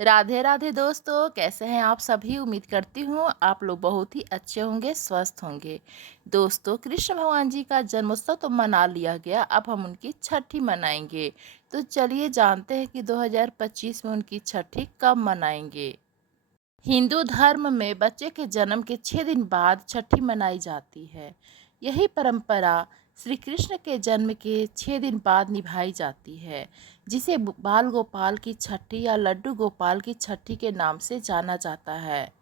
राधे राधे दोस्तों, कैसे हैं आप सभी। उम्मीद करती हूँ आप लोग बहुत ही अच्छे होंगे, स्वस्थ होंगे। दोस्तों, कृष्ण भगवान जी का जन्मोत्सव तो मना लिया गया, अब हम उनकी छठी मनाएंगे। तो चलिए जानते हैं कि 2025 में उनकी छठी कब मनाएंगे। हिंदू धर्म में बच्चे के जन्म के 6 दिन बाद छठी मनाई जाती है। यही परंपरा श्री कृष्ण के जन्म के 6 दिन बाद निभाई जाती है, जिसे बाल गोपाल की छठी या लड्डू गोपाल की छठी के नाम से जाना जाता है।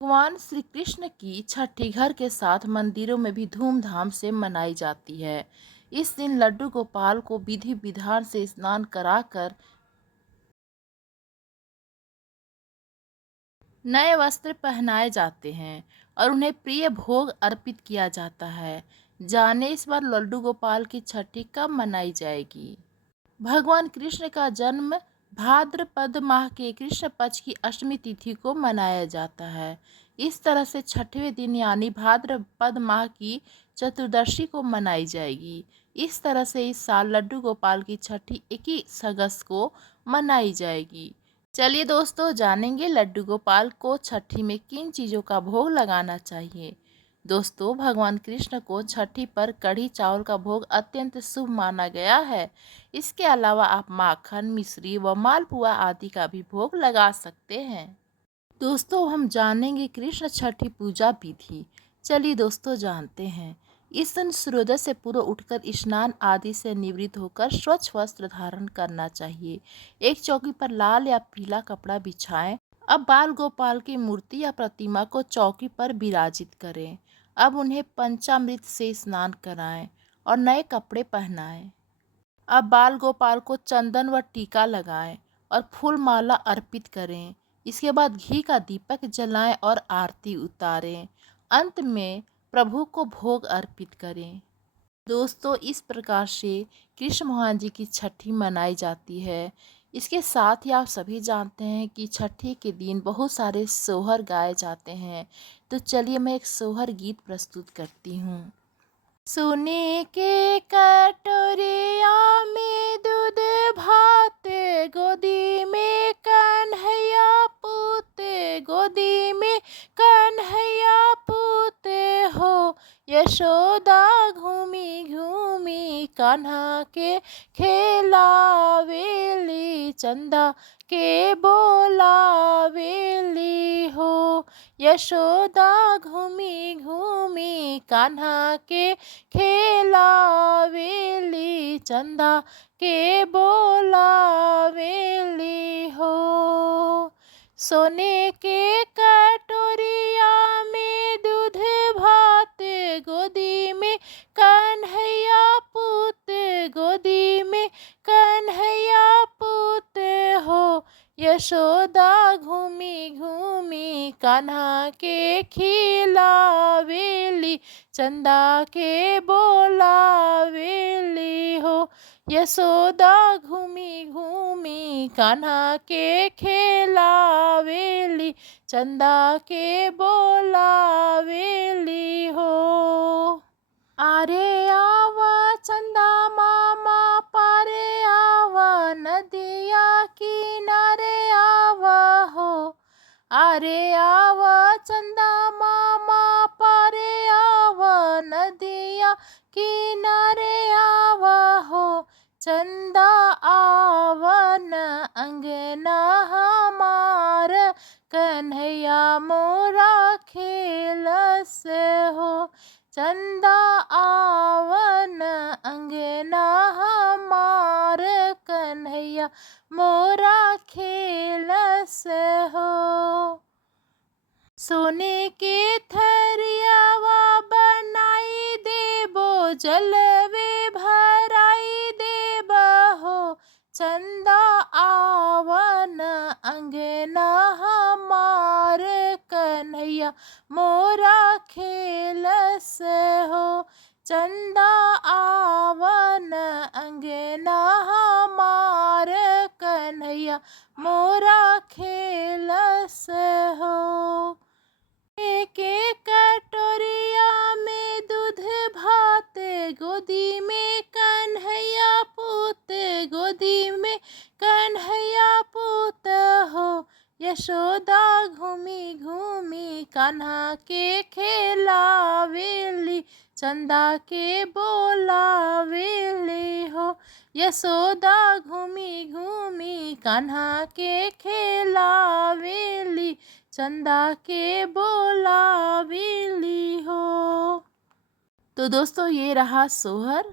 भगवान श्री कृष्ण की छठी घर के साथ मंदिरों में भी धूमधाम से मनाई जाती है। इस दिन लड्डू गोपाल को विधि विधान से स्नान कराकर नए वस्त्र पहनाए जाते हैं और उन्हें प्रिय भोग अर्पित किया जाता है। जाने इस बार लड्डू गोपाल की छठी कब मनाई जाएगी। भगवान कृष्ण का जन्म भाद्रपद माह के कृष्ण पक्ष की अष्टमी तिथि को मनाया जाता है। इस तरह से छठवें दिन यानी भाद्रपद माह की चतुर्दशी को मनाई जाएगी। इस तरह से इस साल लड्डू गोपाल की छठी 21 अगस्त को मनाई जाएगी। चलिए दोस्तों, जानेंगे लड्डू गोपाल को छठी में किन चीज़ों का भोग लगाना चाहिए। दोस्तों, भगवान कृष्ण को छठी पर कढ़ी चावल का भोग अत्यंत शुभ माना गया है। इसके अलावा आप माखन, मिश्री व मालपुआ आदि का भी भोग लगा सकते हैं। दोस्तों, हम जानेंगे कृष्ण छठी पूजा विधि। चलिए दोस्तों, जानते हैं। इस दिन सूर्योदय से पूर्व उठकर स्नान आदि से निवृत्त होकर स्वच्छ वस्त्र धारण करना चाहिए। एक चौकी पर लाल या पीला कपड़ा बिछाएं। अब बाल गोपाल की मूर्ति या प्रतिमा को चौकी पर विराजित करें। अब उन्हें पंचामृत से स्नान कराएं और नए कपड़े पहनाएं। अब बाल गोपाल को चंदन व टीका लगाएं और फूल माला अर्पित करें। इसके बाद घी का दीपक जलाएं और आरती उतारें। अंत में प्रभु को भोग अर्पित करें। दोस्तों, इस प्रकार से कृष्ण भगवान जी की छठी मनाई जाती है। इसके साथ ही आप सभी जानते हैं कि छठी के दिन बहुत सारे सोहर गाए जाते हैं। तो चलिए मैं एक सोहर गीत प्रस्तुत करती हूँ। सोने के कटोरिया में दूध भात, गोदी में कन्हैया पूते, गोदी में कन्हैया पूते हो। यशोदा घूमी घूमी कान्हा के खेलावेली, चंदा के बोलावेली हो। यशोदा घूमी घूमी कान्हा के खेलावेली, चंदा के बोलावेली हो। सोने के कटोरिया में दूध भात, गोदी में कन्हैया पूत, गोदी में कन्हैया पूत हो। यशोदा घूमी घूमी कान्हा के खिलावेली, चंदा के बोलावेली हो। यशोदा घूमी घूमी कान्हा के खेलावेली, चंदा के बोलावेली हो। आरे आवा चंदा मामा पारे आवा, नदिया किनारे आवा हो। आरे आवा चंदा मामा पारे आवा, नदिया किनारे आवा हो। चंदा आवन अंगना हमार, कन्हैया मोरा खेलस हो। चंदा आवन अंगना हमार, कन्हैया मोरा खेलस हो। सोने के थरियावा बनाई देबो, जलवे भराई देबो हो। चंदा आवन अंगना हमार, कन्हैया मोरा खेलस हो। चंदा आवन अंगना हमार, कन्हैया मोरा खेलस हो। एक कटोरिया में दूध भात, गोदी में कन्हैया पूत, गोदी में कन्हैया पूत हो। यशोदा घूमी घूमी कान्हा के खेलावेली, चंदा के बोलावेली हो। यशोदा घूमी घूमी कान्हा के खेलावेली, चंदा के बोलावेली हो। तो दोस्तों ये रहा सोहर।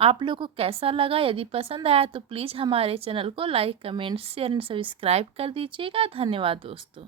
आप लोग को कैसा लगा? यदि पसंद आया तो प्लीज़ हमारे चैनल को like, comment, share and subscribe कर दीजिएगा। धन्यवाद दोस्तों।